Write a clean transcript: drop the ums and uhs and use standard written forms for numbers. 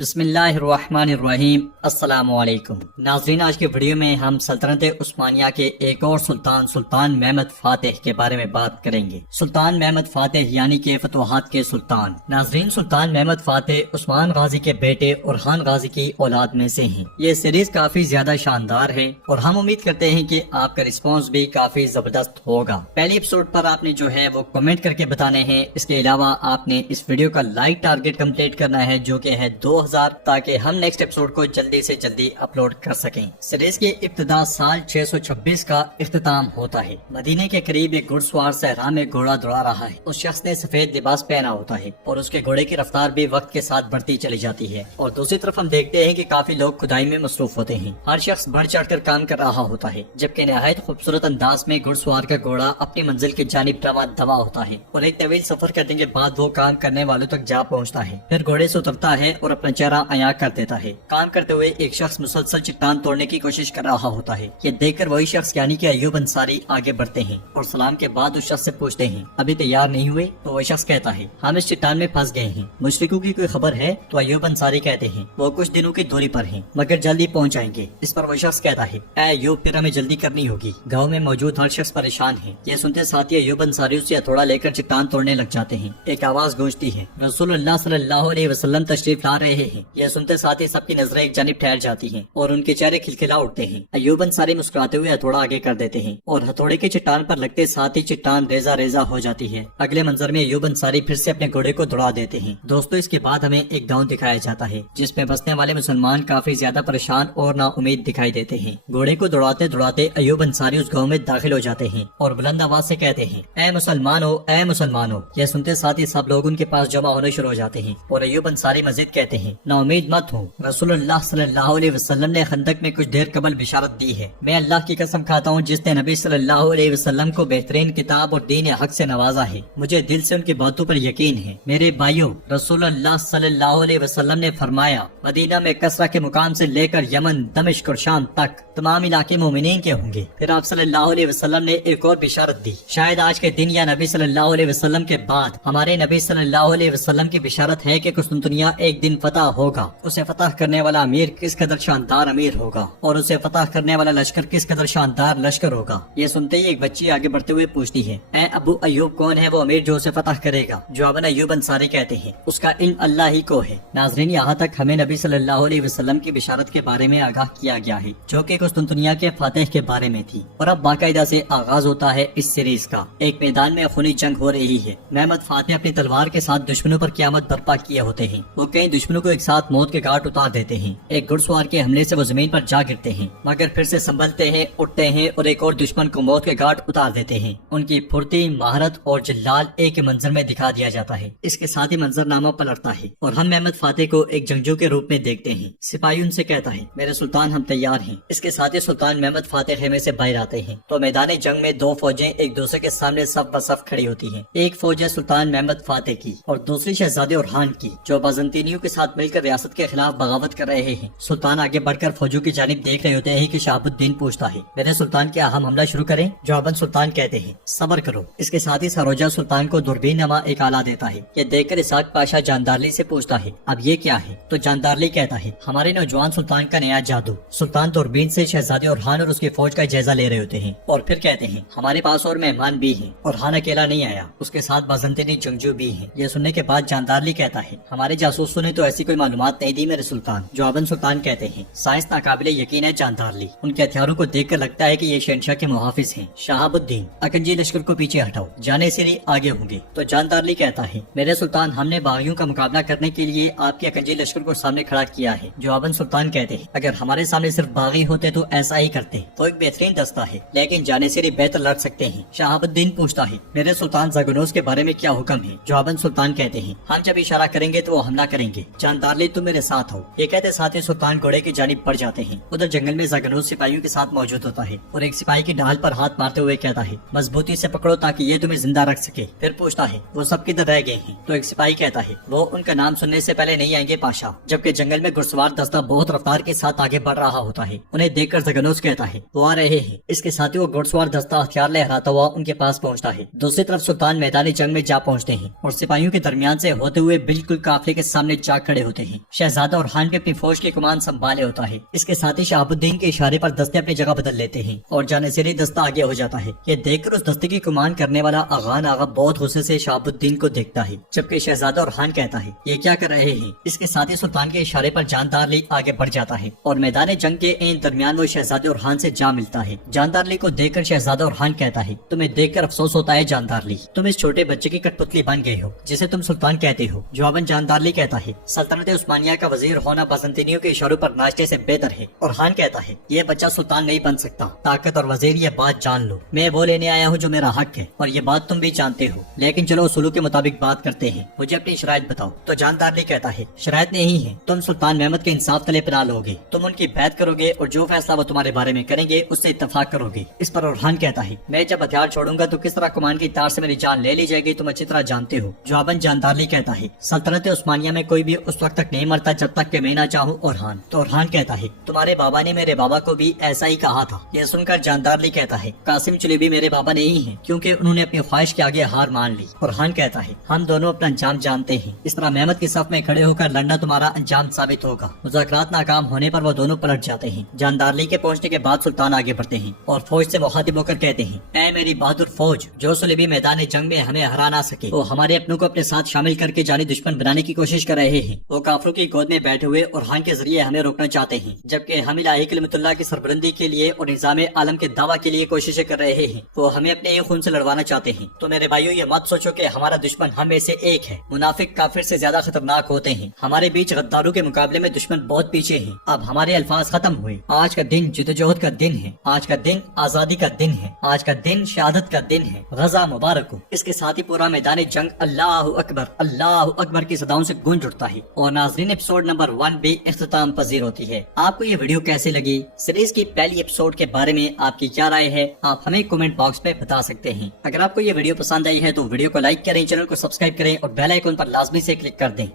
بسم اللہ الرحمن الرحیم۔ السلام علیکم ناظرین، آج کے ویڈیو میں ہم سلطنت عثمانیہ کے ایک اور سلطان محمد فاتح کے بارے میں بات کریں گے۔ سلطان محمد فاتح یعنی کہ فتوحات کے سلطان۔ ناظرین، سلطان محمد فاتح عثمان غازی کے بیٹے اورحان غازی کی اولاد میں سے ہیں۔ یہ سیریز کافی زیادہ شاندار ہے اور ہم امید کرتے ہیں کہ آپ کا رسپانس بھی کافی زبردست ہوگا۔ پہلی ایپیسوڈ پر آپ نے جو ہے وہ کمنٹ کر کے بتانے ہیں۔ اس کے علاوہ آپ نے اس ویڈیو کا لائک ٹارگٹ کمپلیٹ کرنا ہے جو کہ ہے 2000، تاکہ ہم نیکسٹ ایپیسوڈ کو جلدی سے جلدی اپلوڈ کر سکیں۔ سیریز کی ابتدا سال 626 کا اختتام ہوتا ہے۔ مدینے کے قریب ایک گھڑ سوار صحرا میں گھوڑا دوڑا رہا ہے۔ اس شخص نے سفید لباس پہنا ہوتا ہے اور اس کے گھوڑے کی رفتار بھی وقت کے ساتھ بڑھتی چلی جاتی ہے، اور دوسری طرف ہم دیکھتے ہیں کہ کافی لوگ کھدائی میں مصروف ہوتے ہیں۔ ہر شخص بڑھ چڑھ کر کام کر رہا ہوتا ہے، جبکہ نہایت خوبصورت انداز میں گھڑ سوار کا گھوڑا اپنی منزل کی جانب رواں دوا ہوتا ہے، اور ایک طویل سفر کرنے کے بعد وہ کام کرنے والوں تک جا پہنچتا ہے۔ پھر گھوڑے سے اترتا ہے اور اپنا چہرہ عیاں کر دیتا ہے۔ کام کرتے ہوئے ایک شخص مسلسل چٹان توڑنے کی کوشش کر رہا ہوتا ہے۔ یہ دیکھ کر وہی شخص یعنی کہ ایوب انصاری آگے بڑھتے ہیں اور سلام کے بعد اس شخص سے پوچھتے ہیں، ابھی تیار نہیں ہوئے؟ تو وہ شخص کہتا ہے، ہم اس چٹان میں پھنس گئے ہیں، مشرکوں کی کوئی خبر ہے؟ تو ایوب انصاری کہتے ہیں، وہ کچھ دنوں کی دوری پر ہیں مگر جلدی پہنچ جائیں گے۔ اس پر وہ شخص کہتا ہے، اے ایوب، پھر ہمیں جلدی کرنی ہوگی، گاؤں میں موجود ہر شخص پریشان ہے۔ یہ سنتے ساتھ ہی ایوب انصاری اسے ہتھوڑا لے کر چٹان توڑنے لگ جاتے ہیں۔ ایک آواز گونجتی ہے، رسول اللہ صلی اللہ علیہ وسلم تشریف لا رہے ہیں۔ یہ سنتے ساتھ ہی سب کی نظریں ایک جانب ٹھہر جاتی ہیں اور ان کے چہرے کھلکھلا اٹھتے ہیں۔ ایوب انصاری مسکراتے ہوئے ہتھوڑا آگے کر دیتے ہیں اور ہتھوڑے کے چٹان پر لگتے ساتھ ہی چٹان ریزہ ریزہ ہو جاتی ہے۔ اگلے منظر میں ایوب انصاری پھر سے اپنے گھوڑے کو دوڑا دیتے ہیں۔ دوستو، اس کے بعد ہمیں ایک گاؤں دکھایا جاتا ہے جس میں بسنے والے مسلمان کافی زیادہ پریشان اور نا امید دکھائی دیتے ہیں۔ گھوڑے کو دوڑاتے دوڑاتے ایوب انصاری اس گاؤں میں داخل ہو جاتے ہیں اور بلند آواز سے کہتے ہیں، اے مسلمانو، اے مسلمانو۔ یہ سنتے ساتھ ہی سب لوگ ان کے پاس جمع ہونے شروع ہو جاتے ہیں اور ایوب انصاری مزید کہتے ہیں، نا امید مت ہو، رسول اللہ صلی اللہ علیہ وسلم نے خندق میں کچھ دیر قبل بشارت دی ہے۔ میں اللہ کی قسم کھاتا ہوں جس نے نبی صلی اللہ علیہ وسلم کو بہترین کتاب اور دین حق سے نوازا ہے، مجھے دل سے ان کی باتوں پر یقین ہے۔ میرے بھائیوں، رسول اللہ صلی اللہ علیہ وسلم نے فرمایا، مدینہ میں کسرا کے مقام سے لے کر یمن، دمشق اور شام تک تمام علاقے مومنین کے ہوں گے۔ پھر آپ صلی اللہ علیہ وسلم نے ایک اور بشارت دی، شاید آج کے دن یا نبی صلی اللہ علیہ وسلم کے بعد ہمارے نبی صلی اللہ علیہ وسلم کی بشارت ہے کہ قسطنطنیہ ایک دن فتح ہوگا۔ اسے فتح کرنے والا امیر کس قدر شاندار امیر ہوگا اور اسے فتح کرنے والا لشکر کس قدر شاندار لشکر ہوگا۔ یہ سنتے ہی ایک بچی آگے بڑھتے ہوئے پوچھتی ہے، اے ابو ایوب، کون ہے وہ امیر جو اسے فتح کرے گا؟ جواباً ایوب انصاری کہتے ہیں، اس کا علم اللہ ہی کو ہے۔ ناظرین، یہاں تک ہمیں نبی صلی اللہ علیہ وسلم کی بشارت کے بارے میں آگاہ کیا گیا ہے جو کہ قسطنطنیہ کے فاتح کے بارے میں تھی، اور اب باقاعدہ سے آغاز ہوتا ہے اس سیریز کا۔ ایک میدان میں خونی جنگ ہو رہی ہے۔ محمد فاتح اپنی تلوار کے ساتھ دشمنوں پر قیامت برپا کیے ہوتے ہیں۔ وہ کئی دشمنوں کو ایک ساتھ موت کے گھاٹ اتار دیتے ہیں۔ ایک گھڑ سوار کے حملے سے وہ زمین پر جا گرتے ہیں مگر پھر سے سنبھلتے ہیں، اٹھتے ہیں اور ایک اور دشمن کو موت کے گھاٹ اتار دیتے ہیں۔ ان کی پھرتی، مہارت اور جلال ایک منظر میں دکھا دیا جاتا ہے۔ اس کے ساتھ ہی منظر نامہ پلٹتا ہے اور ہم محمد فاتح کو ایک جنگجو کے روپ میں دیکھتے ہیں۔ سپاہی ان سے کہتا ہے، میرے سلطان، ہم تیار ہیں۔ اس کے ساتھ ہی سلطان محمد فاتح خیمے سے باہر آتے ہیں تو میدان جنگ میں دو فوجیں ایک دوسرے کے سامنے صف بصف کھڑی ہوتی ہیں۔ ایک فوج ہے سلطان محمد فاتح کی اور دوسری شہزادے اورحان کی، جو بازنطینیوں کے ساتھ مل کر ریاست کے خلاف بغاوت کر رہے ہیں۔ سلطان آگے بڑھ کر فوجوں کی جانب دیکھ رہے ہوتے ہیں کہ شہاب الدین پوچھتا ہے، میرے سلطان، کیا ہم حملہ شروع کریں؟ جواباً سلطان کہتے ہیں، صبر کرو۔ اس کے ساتھ ہی سروجہ سلطان کو دوربین نما ایک آلہ دیتا ہے۔ یہ دیکھ کر اسحاق پاشا جاندارلی سے پوچھتا ہے، اب یہ کیا ہے؟ تو جاندارلی کہتا ہے، ہمارے نوجوان سلطان کا نیا جادو۔ سلطان دوربین سے شہزادے اورحان اور اس کی فوج کا جائزہ لے رہے ہوتے ہیں اور پھر کہتے ہیں، ہمارے پاس اور مہمان بھی ہیں، اورحان اکیلا نہیں آیا، اس کے ساتھ بازنطینی جنگجو بھی ہیں۔ یہ سننے کے بعد جاندارلی کہتا ہے، ہمارے جاسوسوں نے تو ایسی کوئی معلومات نہیں دی میرے سلطان۔ جواباً سلطان کہتے ہیں، سائنس ناقابل یقین ہے جاندارلی، ان کے ہتھیاروں کو دیکھ کر لگتا ہے کہ یہ شہنشاہ کے محافظ ہیں۔ شہاب الدین، اکنجی لشکر کو پیچھے ہٹاؤ، جانے سری آگے ہوں گے۔ تو جاندارلی کہتا ہے، میرے سلطان، ہم نے باغیوں کا مقابلہ کرنے کے لیے آپ کے اکنجی لشکر کو سامنے کھڑا کیا ہے۔ جواباً سلطان کہتے ہیں، اگر ہمارے سامنے صرف باغی ہوتے تو ایسا ہی کرتے، تو ایک بہترین دستہ ہے، لیکن جانے سری بہتر لڑ سکتے ہیں۔ شہاب الدین پوچھتا ہے، میرے سلطان، زاگنوس کے بارے میں کیا حکم ہے؟ جواباً سلطان کہتے ہیں، ہم جب اشارہ کریں گے تو وہ حملہ کریں گے، جاندارلی تم میرے ساتھ ہو۔ یہ کہتے ساتھ ہی سلطان گھوڑے کی جانب بڑھ جاتے ہیں۔ ادھر جنگل میں زاگنوس سپاہیوں کے ساتھ موجود ہوتا ہے اور ایک سپاہی کی ڈھال پر ہاتھ مارتے ہوئے کہتا ہے، مضبوطی سے پکڑو تاکہ یہ تمہیں زندہ رکھ سکے۔ پھر پوچھتا ہے، وہ سب کدھر رہ گئے ہیں؟ تو ایک سپاہی کہتا ہے، وہ ان کا نام سننے سے پہلے نہیں آئیں گے پاشا۔ جبکہ جنگل میں گھڑسوار دستہ بہت رفتار کے ساتھ آگے بڑھ رہا ہوتا ہے۔ انہیں دیکھ کر زاگنوس کہتا ہے، وہ آ رہے ہیں۔ اس کے ساتھ ہی وہ گھڑسوار دستہ ہتھیار لہراتا ہوا ان کے پاس پہنچتا ہے۔ دوسری طرف سلطان میدانی جنگ میں جا پہنچتے ہیں اور سپاہیوں کے درمیان سے ہوتے ہوئے بالکل قافلے کے سامنے جا کھڑے ہوتے ہیں۔ شہزادہ اورحان بھی اپنی فوج کی کمان سنبھالے ہوتا ہے۔ اس کے ساتھ ہی شہاب الدین کے اشارے پر دستے اپنی جگہ بدل لیتے ہیں اور جانشینی دستہ آگے ہو جاتا ہے۔ یہ دیکھ کر اس دستے کی کمان کرنے والا اغان آغا بہت غصے سے شہاب الدین کو دیکھتا ہے، جبکہ شہزادہ اورحان کہتا ہے یہ کیا کر رہے ہیں۔ اس کے ساتھ ہی سلطان کے اشارے پر جاندار لی آگے بڑھ جاتا ہے اور میدان جنگ کے درمیان وہ شہزادے اورحان سے جا ملتا ہے۔ جاندار لی کو دیکھ کر شہزادہ اورحان کہتا ہے تمہیں دیکھ کر افسوس ہوتا ہے جاندار لی، تم اس چھوٹے بچے کی کٹ پتلی بن گئے ہو جسے تم سلطان کہتے ہو۔ جواباً جاندار لی کہتا ہے سلطنت عثمانیہ کا وزیر ہونا بازنطینیوں کے اشاروں پر ناچنے سے بہتر ہے۔ اورحان کہتا ہے یہ بچہ سلطان نہیں بن سکتا، طاقت اور وزیر یہ بات جان لو، میں وہ لینے آیا ہوں جو میرا حق ہے اور یہ بات تم بھی جانتے ہو، لیکن چلو اصولوں کے مطابق بات کرتے ہیں، مجھے اپنی شرائط بتاؤ۔ تو جاندار لی کہتا ہے شرائط نہیں ہے، تم سلطان محمد کے انصاف تلے پناہ لو گے، تم ان کی بیعت کرو گے اور جو فیصلہ وہ تمہارے بارے میں کریں گے اس سے اتفاق کرو گے۔ اس پر اورحان کہتا ہے میں جب ہتھیار چھوڑوں گا تو کس طرح کمان کی تار سے میری جان لے لی جائے گی تم اچھی طرح جانتے ہو۔ جواباً جاندار لی کہتا ہے سلطنت عثمانیہ میں کوئی بھی اس وقت تک نہیں مرتا جب تک کہ میں نہ چاہوں اورحان۔ تو اورحان کہتا ہے تمہارے بابا نے میرے بابا کو بھی ایسا ہی کہا تھا۔ یہ سن کر جاندار لی کہتا ہے قاسم چلیبی میرے بابا نہیں ہیں کیونکہ انہوں نے اپنی خواہش کے آگے ہار مان لی۔ اورحان کہتا ہے ہم دونوں اپنا انجام جانتے ہیں، اس طرح محمد کے صف میں کھڑے ہو کر لڑنا تمہارا انجام ثابت ہوگا۔ مذاکرات ناکام ہونے پر وہ دونوں پلٹ جاتے ہیں۔ جاندار لی کے پہنچنے کے بعد سلطان آگے بڑھتے ہیں اور فوج سے مخاطب ہو کر کہتے ہیں اے میری بہادر فوج، جو صلیبی میدان جنگ میں ہمیں ہرا نہ سکے وہ ہمارے اپنوں کو اپنے ساتھ شامل کر کے جانی دشمن بنانے کی کوشش کر رہے ہیں۔ وہ کافروں کی گود میں بیٹھے ہوئے اورحان کے ذریعے ہمیں روکنا چاہتے ہیں، جبکہ ہم الہی کلمت اللہ کی سربلندی کے لیے اور نظام عالم کے دعویٰ کے لیے کوششیں کر رہے ہیں۔ وہ ہمیں اپنے ہی خون سے لڑوانا چاہتے ہیں۔ تو میرے بھائیو یہ مت سوچو کہ ہمارا دشمن ہم میں سے ایک ہے، منافق کافر سے زیادہ خطرناک ہوتے ہیں، ہمارے بیچ غداروں کے مقابلے میں دشمن بہت پیچھے ہیں۔ اب ہمارے الفاظ ختم ہوئے، آج کا دن جدوجہد کا دن ہے، آج کا دن آزادی کا دن ہے، آج کا دن شہادت کا دن ہے، غزہ مبارک ہو۔ اس کے ساتھ ہی پورا میدان جنگ اللہ اکبر کی صداؤں سے گونج اٹھتا ہے اور ناظرین ایپیسوڈ نمبر 1 بھی اختتام پذیر ہوتی ہے۔ آپ کو یہ ویڈیو کیسے لگی؟ سیریز کی پہلی ایپیسوڈ کے بارے میں آپ کی کیا رائے ہے؟ آپ ہمیں کمنٹ باکس میں بتا سکتے ہیں۔ اگر آپ کو یہ ویڈیو پسند آئی ہے تو ویڈیو کو لائک کریں، چینل کو سبسکرائب کریں اور بیل آئیکن پر لازمی سے کلک کر دیں۔